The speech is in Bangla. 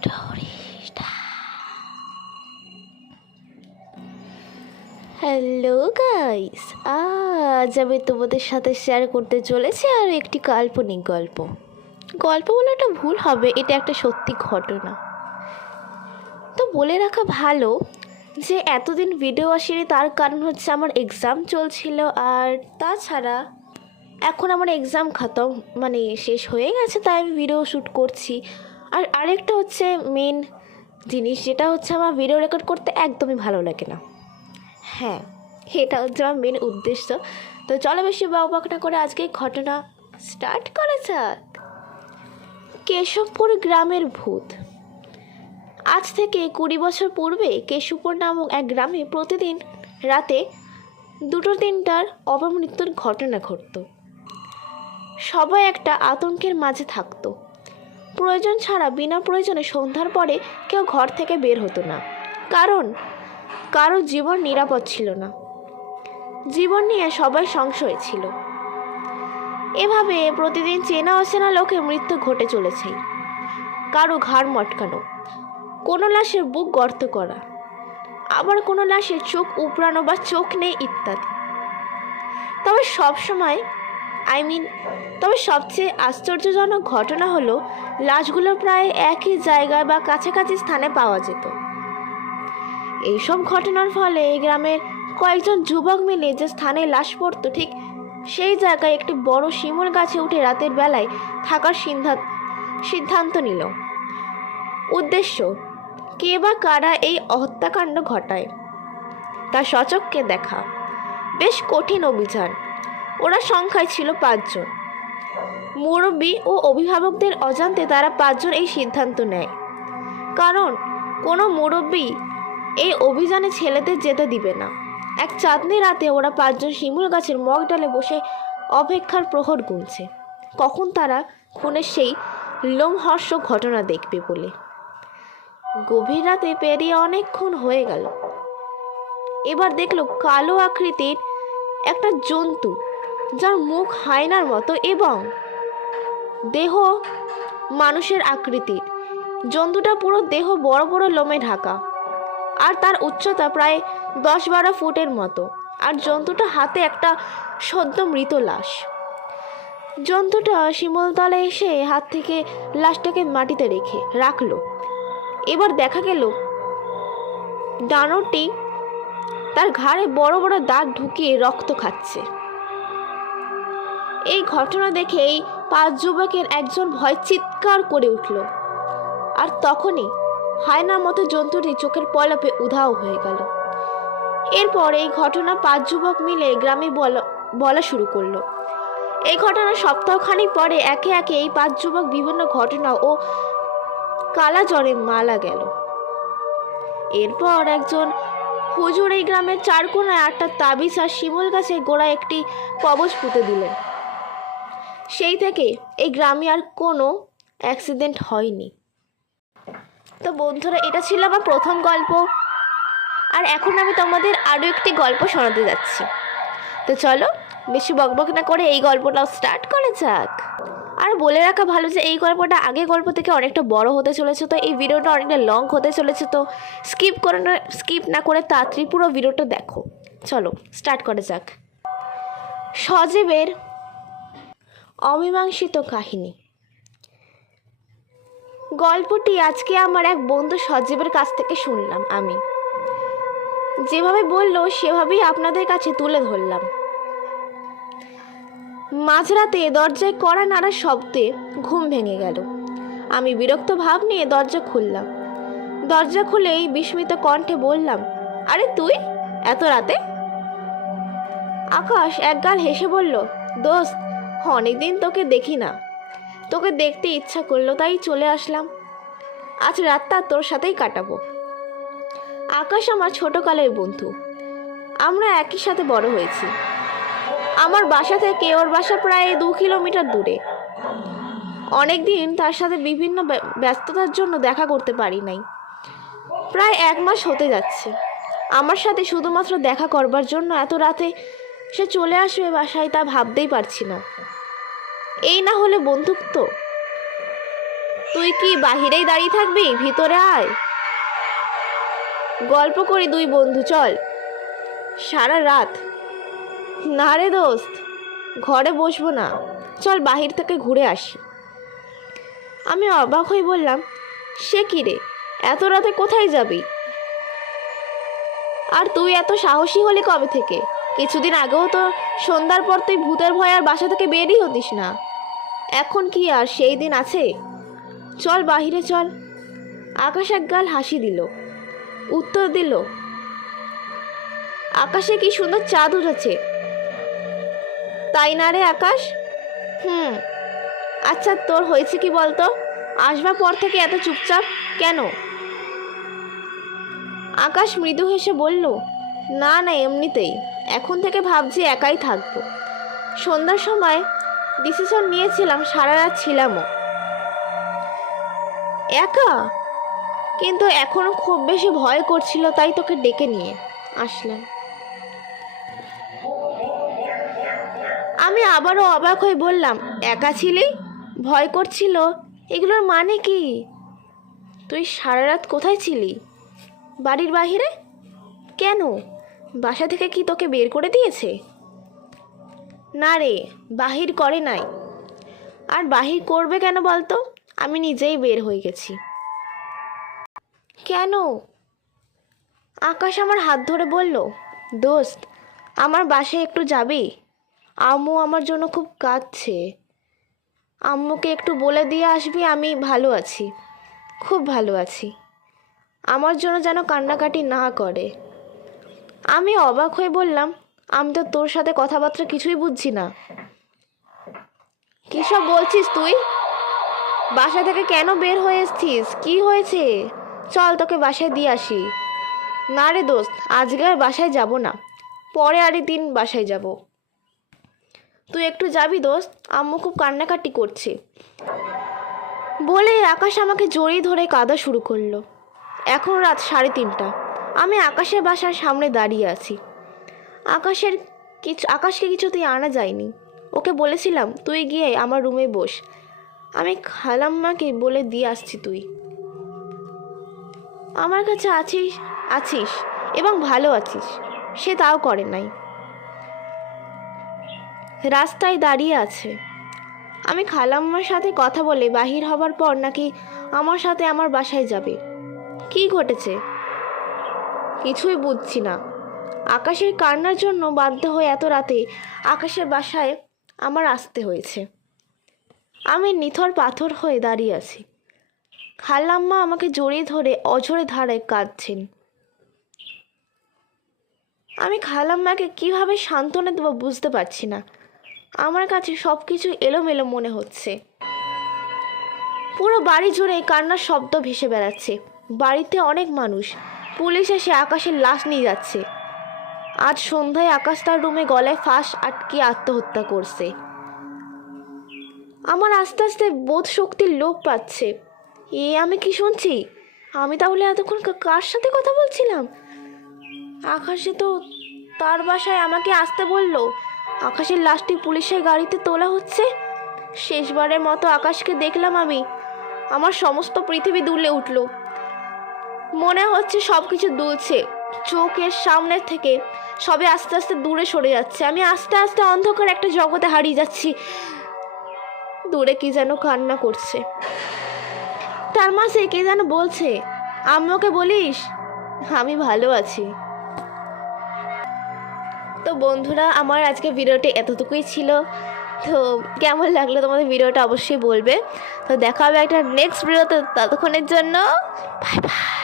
স্টোরি। হ্যালো গাইস, আজ আমি তোমাদের সাথে শেয়ার করতে চলেছি আর একটি কাল্পনিক গল্প। গল্প বলে একটা ভুল হবে, এটা একটা সত্যি ঘটনা। তো বলে রাখা ভালো যে এতদিন ভিডিও আসেনি, তার কারণ হচ্ছে আমার এক্সাম চলছিল। আর তাছাড়া এখন আমার এক্সাম খতম, মানে শেষ হয়ে গেছে, তাই আমি ভিডিও শ্যুট করছি। আর আরেকটা হচ্ছে মেন জিনিস, যেটা হচ্ছে আমার ভিডিও রেকর্ড করতে একদমই ভালো লাগে না। হ্যাঁ, এটা হচ্ছে আমার মেন উদ্দেশ্য। তো চলো বেশি বকবক না করে আজকে ঘটনা স্টার্ট করা যাক। কেশবপুর গ্রামের ভূত। আজ থেকে 20 বছর পূর্বে কেশবপুর নামক এক গ্রামে প্রতিদিন রাতে 2-3টার অপমৃত্যুর ঘটনা ঘটত। সবাই একটা আতঙ্কের মাঝে থাকতো। প্রয়োজন ছাড়া বিনা প্রয়োজনে সন্ধ্যার পরে কেউ ঘর থেকে বের হতো না, কারণ কারো জীবন নিরাপদ ছিল না। জীবন নিয়ে সবাই সংশয় ছিল। এভাবে প্রতিদিন চেনা অচেনা লোকের মৃত্যু ঘটে চলেছে। কারো ঘাড় মটকানো, কোনো লাশের বুক গর্ত করা, আবার কোনো লাশের চোখ উপড়ানো বা চোখ নেই ইত্যাদি। তবে সবচেয়ে আশ্চর্যজনক ঘটনা হলো লাশগুলো প্রায় একই জায়গায় বা কাছাকাছি স্থানে পাওয়া যেত। এইসব ঘটনার ফলে এই গ্রামের কয়েকজন যুবক মিলে যে স্থানে লাশ পড়তো, ঠিক সেই জায়গায় একটি বড় শিমুল গাছে উঠে রাতের বেলায় থাকার সিদ্ধান্ত নিল। উদ্দেশ্য, কে বা কারা এই হত্যাকাণ্ড ঘটায় তা সচক্ষে দেখা। বেশ কঠিন অভিযান। ওরা সংখ্যায় ছিল 5 জন। মুরব্বী ও অভিভাবকদের অজান্তে তারা 5 জন এই সিদ্ধান্ত নেয়, কারণ কোনো মুরব্বী এই অভিযানে ছেলেদের যেতে দিবে না। এক চাঁদনি রাতে ওরা 5 জন শিমুল গাছের মগডালে বসে অপেক্ষার প্রহর গুনছে, কখন তারা খুনের সেই লোমহর্ষক ঘটনা দেখবে বলে। গভীর রাতে পেরিয়ে অনেকক্ষণ হয়ে গেল। এবার দেখলো কালো আকৃতির একটা জন্তু, যার মুখ হায়নার মতো এবং দেহ মানুষের আকৃতির। জন্তুটা পুরো দেহ বড় বড় লোমে ঢাকা, আর তার উচ্চতা প্রায় 10-12 ফুটের মতো। আর জন্তুটা হাতে একটা সদ্য মৃত লাশ। জন্তুটা শিমুলতলে এসে হাত থেকে লাশটাকে মাটিতে রাখলো। এবার দেখা গেল দানবটি তার ঘাড়ে বড় বড় দাগ ঢুকিয়ে রক্ত খাচ্ছে। এই ঘটনা দেখে এই 5 যুবকের একজন ভয় চিৎকার করে উঠল। আর তখনই হায়নার মতো জন্তুটি চোখের পলকে উধাও হয়ে গেল। এরপর এই ঘটনা 5 যুবক মিলে গ্রামে বলা শুরু করলো। এই ঘটনা সপ্তাহখানিক পরে একে একে এই 5 যুবক বিভিন্ন ঘটনা ও কালা জ্বরে মারা গেল। এরপর একজন হুজুর এই গ্রামের 4 কোণায় 8টা তাবিজ আর শিমুল গাছের গোড়ায় একটি কবচ পুঁতে দিলেন। সেই থেকে এই গ্রামে আর কোনো অ্যাক্সিডেন্ট হয়নি। তো বন্ধুরা, এটা ছিল আমার প্রথম গল্প। আর এখন আমি তোমাদের আরও একটি গল্প শোনাতে যাচ্ছি। তো চলো বেশি বকবক না করে এই গল্পটাও স্টার্ট করা যাক। আর বলে রাখা ভালো যে এই গল্পটা আগের গল্প থেকে অনেকটা বড় হতে চলেছে, তো এই ভিডিওটা অনেকটা লং হতে চলেছে। তো স্কিপ না করে তাড়াতাড়ি পুরো ভিডিওটা দেখো। চলো স্টার্ট করা যাক। সজীবের অমীমাংসিত কাহিনী। গল্পটি আজকে আমার এক বন্ধু সজীবের কাছ থেকে শুনলাম। আমি যেভাবে বললো সেভাবেই আপনাদের কাছে তুলে ধরলাম। মাঝরাতে দরজায় কড়া নাড়ার শব্দে ঘুম ভেঙে গেল। আমি বিরক্ত ভাব নিয়ে দরজা খুললাম। দরজা খুলেই বিস্মিত কণ্ঠে বললাম, আরে তুই এত রাতে? আকাশ একগাল হেসে বলল, দোস্ত, অনেকদিন তোকে দেখি না, তোকে দেখতে ইচ্ছা করলো তাই চলে আসলাম। আজ রাতটা তোর সাথেই কাটাবো। আকাশ আমার ছোটকালের বন্ধু। আমরা একই সাথে বড় হয়েছি। আমার বাসা থেকে ওর বাসা প্রায় 2 কিলোমিটার দূরে। অনেকদিন তার সাথে বিভিন্ন ব্যস্ততার জন্য দেখা করতে পারি নাই। প্রায় 1 মাস হতে যাচ্ছে। আমার সাথে শুধুমাত্র দেখা করবার জন্য এত রাতে সে চলে আসবে বাসায়, তা ভাবতেই পারছি না। এই না হলে বন্ধুত্ব। তুই কি বাহিরেই দাঁড়িয়ে থাকবি? ভিতরে আয়, গল্প করি দুই বন্ধু, চল। সারা রাত? না রে দোস্ত, ঘরে বসবো না, চল বাহির থেকে ঘুরে আসি। আমি অবাক হয়ে বললাম, সে কি রে, এত রাতে কোথায় যাবি? আর তুই এত সাহসী হলি কবে থেকে? কিছুদিন আগেও তো সন্ধ্যার পর তুই ভূতের ভয় আর বাসা থেকে বেরই হতিস না। এখন কি আর সেই দিন আছে? চল বাহিরে চল। আকাশ একগাল হাসি দিল, উত্তর দিল, আকাশে কি সুন্দর চাঁদ উঠেছে, তাই না রে আকাশ? আচ্ছা, তোর হয়েছে কি বলতো? আসবার পর থেকে এত চুপচাপ কেন? আকাশ মৃদু হেসে বলল, না না, এমনিতেই। এখন থেকে ভাবছি একাই থাকবো। সন্ধ্যার সময় ডিসিশন নিয়েছিলাম, সারা রাত ছিলামও একা, কিন্তু এখনো খুব বেশি ভয় করছিল, তাই তোকে ডেকে নিয়ে আসলাম। আমি আবারও অবাক হয়ে বললাম, একা ছিলি, ভয় করছিল, এগুলোর মানে কি? তুই সারা রাত কোথায় ছিলি? বাড়ির বাহিরে? কেন, বাসা থেকে কি তোকে বের করে দিয়েছে? না রে, বাহির করে নাই। আর বাহির করবে কেন বলতো? আমি নিজেই বের হয়ে গেছি। কেন? আকাশ আমার হাত ধরে বলল, দোস্ত, আমার বাসায় একটু যাবি? আম্মু আমার জন্য খুব কাঁদছে। আম্মুকে একটু বলে দিয়ে আসবি আমি ভালো আছি, খুব ভালো আছি, আমার জন্য যেন কান্নাকাটি না করে। আমি অবাক হয়ে বললাম, আমি তো তোর সাথে কথাবার্তা কিছুই বুঝছি না। কী সব বলছিস তুই? বাসা থেকে কেন বের হয়ে এসছিস? কি হয়েছে? চল তোকে বাসায় দিয়ে আসি। না রে দোস্ত, আজকে আর বাসায় যাব না, পরে আরেকদিন বাসায় যাব। তুই একটু যাবি দোস্ত, আম্মু খুব কান্নাকাটি করছে। বলে আকাশ আমাকে জড়িয়ে ধরে কাঁদা শুরু করলো। এখন রাত 3:30। আমি আকাশের বাসার সামনে দাঁড়িয়ে আছি। আকাশকে কিছুতেই আনা যায়নি। ওকে বলেছিলাম, তুই গিয়ে আমার রুমে বস, আমি খালাম্মাকে বলে দিয়ে আসছি তুই আমার কাছে আছিস এবং ভালো আছিস। সে তাও করে নাই, রাস্তায় দাঁড়িয়ে আছে। আমি খালাম্মার সাথে কথা বলে বাহির হবার পর নাকি আমার সাথে আমার বাসায় যাবে। কি ঘটেছে কিছুই বুঝছি না। আকাশের কান্নার জন্য বাধ্য হয়ে এত রাতে আকাশের বাসায় আমার আসতে হয়েছে। আমি নিথর পাথর হয়ে দাঁড়িয়ে আছি। খালাম্মা আমাকে জড়িয়ে ধরে অঝরে ধারায় কাঁদছেন। আমি খালাম্মাকে কিভাবে সান্ত্বনা দেবো বুঝতে পারছি না। আমার কাছে সব কিছু এলোমেলো মনে হচ্ছে। পুরো বাড়ি জুড়ে কান্নার শব্দ ভেসে বেড়াচ্ছে। বাড়িতে অনেক মানুষ। পুলিশ এসে আকাশের লাশ নিয়ে যাচ্ছে। আজ সন্ধ্যায় আকাশ তার রুমে গলায় ফাঁস আটকে আত্মহত্যা করছে। আমার আস্তে আস্তে বোধ শক্তির লোপ পাচ্ছে। আমি কি শুনছি? আমি তাহলে এতক্ষণ কার সাথে কথা বলছিলাম? আকাশে তো তার বাসায় আমাকে আসতে বলল। আকাশের লাশটি পুলিশের গাড়িতে তোলা হচ্ছে। শেষবারের মতো আকাশকে দেখলাম আমি। আমার সমস্ত পৃথিবী দুলে উঠল। মনে হচ্ছে সব কিছু দুলছে চোখের সামনে থেকে। সবে আস্তে আস্তে দূরে সরে যাচ্ছে। আমি আস্তে আস্তে অন্ধকার একটা জগতে হারিয়ে যাচ্ছি। দূরে কি যেন কান্না করছে। তার মাঝে কে যেন বলছে, আম্মুকে বলিস আমি ভালো আছি। তো বন্ধুরা, আমার আজকে ভিডিওটি এতটুকুই ছিল। তো কেমন লাগলো তোমাদের ভিডিওটা অবশ্যই বলবে। তো দেখা হবে একটা নেক্সট ভিডিওতে। ততক্ষণের জন্য বাই বাই।